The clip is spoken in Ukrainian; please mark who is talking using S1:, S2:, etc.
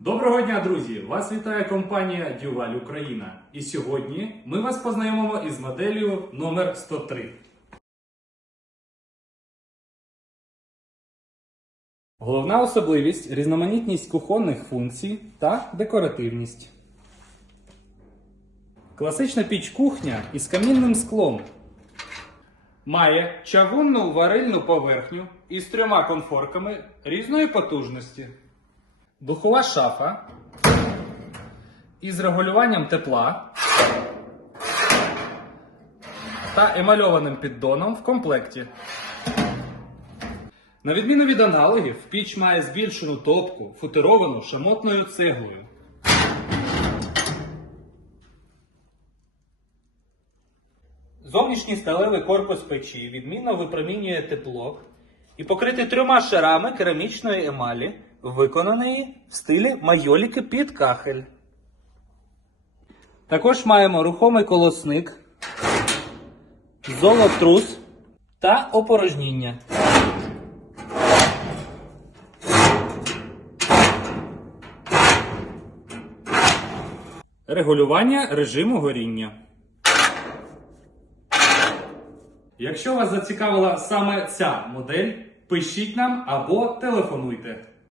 S1: Доброго дня, друзі! Вас вітає компанія Дюваль Україна. І сьогодні ми вас познайомимо із моделлю номер 103. Головна особливість різноманітність кухонних функцій та декоративність. Класична піч кухня із камінним склом. Має чавунну варильну поверхню із трьома конфорками різної потужності. Духова шафа із регулюванням тепла та емальованим піддоном в комплекті. На відміну від аналогів, піч має збільшену топку, футировану шамотною цеглою. Зовнішній сталевий корпус печі відмінно випромінює тепло і покритий трьома шарами керамічної емалі, виконаної в стилі майоліки під кахель. Також маємо рухомий колосник, золотрус та опорожніння. Регулювання режиму горіння. Якщо вас зацікавила саме ця модель, пишіть нам або телефонуйте.